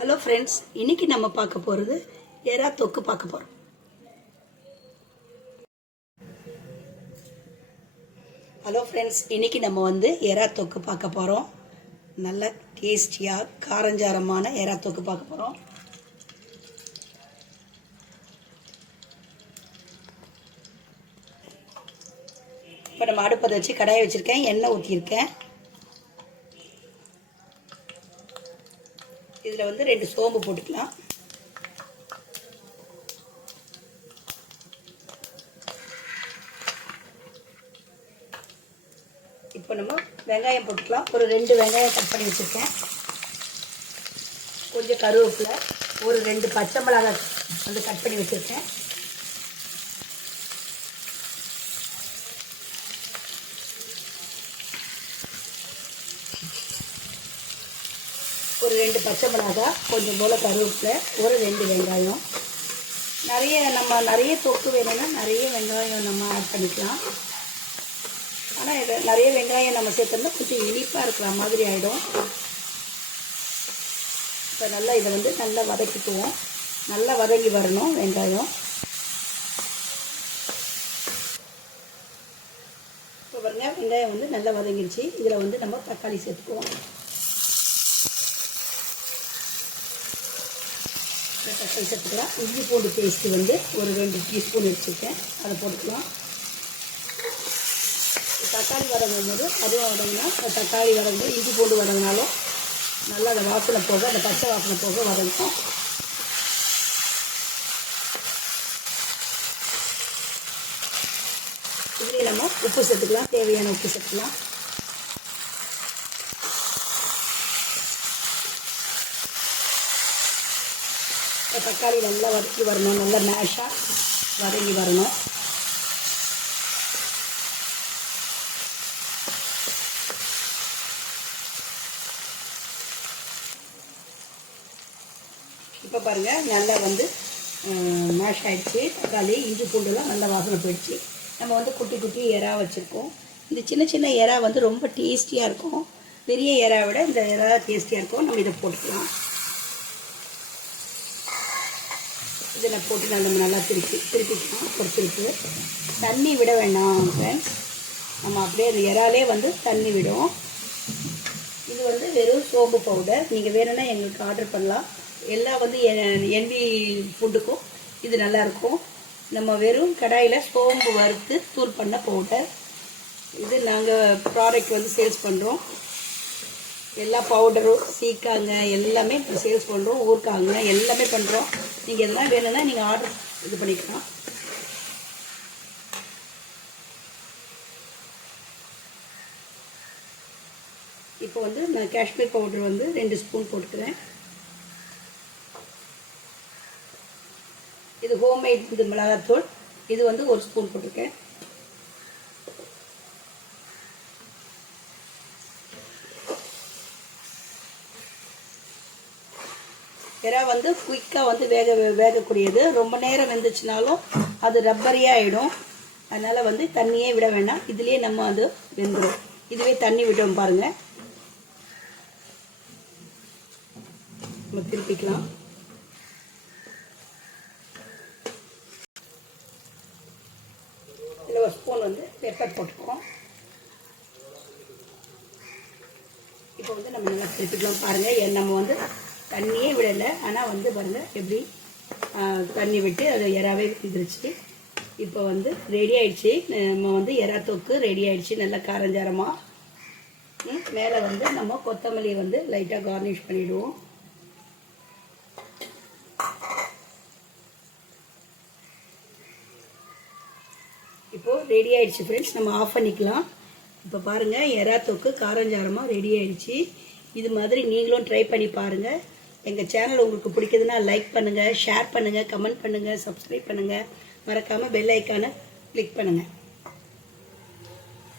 Hello friends, இன்னைக்கு நம்ம பார்க்க போகிறது எறா தொக்கு பார்க்க போகிறோம். ஹலோ ஃப்ரெண்ட்ஸ், இன்னைக்கு நம்ம எறா தொக்கு பார்க்க போகிறோம். நல்ல டேஸ்டியாக காரஞ்சாரமான எறா தொக்கு பார்க்க போகிறோம். இப்போ நம்ம அடுப்பதை வச்சு கடாயை வச்சுருக்கேன், எண்ணெய் ஊற்றியிருக்கேன். இதில் 2 சோம்பு போட்டுக்கலாம். இப்போ நம்ம வெங்காயம் போட்டுக்கலாம். ஒரு 2 வெங்காயம் கட் பண்ணி வச்சுருக்கேன். கொஞ்சம் கருவேப்பிலை, ஒரு 2 பச்சை மிளகாய் கட் பண்ணி வச்சுருக்கேன். ஒரு 2 பச்சை மிளகாய், கொஞ்சம் போல் கருவேப்பிலை, ஒரு 2 வெங்காயம். நிறைய தொக்கு வேணும்னா நிறைய வெங்காயம் நம்ம ஆட் பண்ணிக்கலாம். ஆனால் இது நிறைய வெங்காயம் நம்ம சேர்த்தோம்னா கொஞ்சம் இனிப்பாக இருக்கிற மாதிரி ஆகிடும். இப்போ நல்லா இதை நல்லா வதக்கிக்குவோம். நல்லா வதங்கி வரணும் வெங்காயம். இப்போ பாருங்க, வெங்காயம் நல்லா வதங்கிடுச்சு. இதில் நம்ம தக்காளி சேர்த்துக்குவோம். தக்காளி சேர்த்துக்கலாம். இஞ்சி பூண்டு பேஸ்ட்டு ஒரு 2 டீஸ்பூன் வச்சுருக்கேன், அதை போட்டுக்கலாம். தக்காளி வதங்கும் போது அதுவும் வதங்கினா, தக்காளி வதங்கும் இஞ்சி பூண்டு வதங்கினாலும் நல்லா அந்த வாசனை போக, அந்த பச்சை வாசனை போக வதங்கும். இதுலேயே நம்ம உப்பு சேர்த்துக்கலாம், தேவையான உப்பு சேர்த்துக்கலாம். தக்காளி நல்லா வதக்கி வரணும், நல்லா மேஷாக வதங்கி வரணும். இப்போ பாருங்கள், நல்லா மேஷ் ஆகிடுச்சு. தக்காளி இஞ்சி பூண்டுலாம் நல்லா வாசனை போயிடுச்சு. நம்ம குட்டி குட்டி எறா வச்சுருக்கோம். இந்த சின்ன சின்ன எறா ரொம்ப டேஸ்டியாக இருக்கும். பெரிய எறா விட இந்த எறா டேஸ்டியாக இருக்கும். நம்ம இதை போட்டுக்கலாம். இதில் போட்டு நம்ம நல்லா திருப்பிக்கலாம். ஒரு திருப்பு தண்ணி விட வேண்டாம் ஃப்ரெண்ட்ஸ். நம்ம அப்படியே அந்த இறாலே தண்ணி விடும். இது வெறும் சோம்பு பவுடர். நீங்கள் வேணும்னா எங்களுக்கு ஆர்டர் பண்ணலாம். எல்லாம் என்வி ஃபுட்டுக்கும் இது நல்லாயிருக்கும். நம்ம வெறும் கடாயில் சோம்பு வறுத்து தூள் பண்ண பவுடர். இது நாங்கள் ப்ராடக்ட் சேல்ஸ் பண்ணுறோம். எல்லா பவுடரும் சீக்காங்க எல்லாமே சேல்ஸ் பண்ணுறோம். ஊர்க்காங்க எல்லாமே பண்ணுறோம். நீங்கள் எதெல்லாம் வேணும்னா நீங்கள் ஆர்டர் இது பண்ணிக்கலாம். இப்போ நான் காஷ்மீர் பவுடர் 2 ஸ்பூன் போட்டுக்கிறேன். இது ஹோம்மேட் மிளகாத்தூள். இது 1 ஸ்பூன் போட்டிருக்கேன். எறா குயிக்காக வேகக்கூடியது. ரொம்ப நேரம் வெந்துச்சுனாலும் அது ரப்பரியாக ஆகிடும். அதனால் தண்ணியே விட வேண்டாம். இதுலேயே நம்ம அது வெந்துடும். இதுவே தண்ணி விட்டோம் பாருங்கள். நம்ம திருப்பிக்கலாம். இதில் ஒரு ஸ்பூன் பெப்பர் போட்டுக்குவோம். இப்போ நம்ம நல்லா திருப்பிக்கலாம். பாருங்கள், நம்ம தண்ணியே விடலை. ஆனால் பாருங்கள் எப்படி தண்ணி விட்டு அது எறாவே வந்துருச்சு. இப்போ ரெடி ஆகிடுச்சு. நம்ம எறா தொக்கு ரெடி ஆகிடுச்சு. நல்லா காரஞ்சாரமாக. மேலே நம்ம கொத்தமல்லி லைட்டாக கார்னிஷ் பண்ணிவிடுவோம். இப்போது ரெடி ஆகிடுச்சு ஃப்ரெண்ட்ஸ். நம்ம ஆஃப் பண்ணிக்கலாம். இப்போ பாருங்கள், எறா தொக்கு காரஞ்சாரமாக ரெடி ஆகிடுச்சு. இது மாதிரி நீங்களும் ட்ரை பண்ணி பாருங்கள். எங்கள் சேனல் உங்களுக்கு பிடிக்குதுன்னா லைக் பண்ணுங்கள், ஷேர் பண்ணுங்கள், கமெண்ட் பண்ணுங்கள், சப்ஸ்கிரைப் பண்ணுங்கள். மறக்காமல் பெல் ஐக்கானை கிளிக் பண்ணுங்கள்.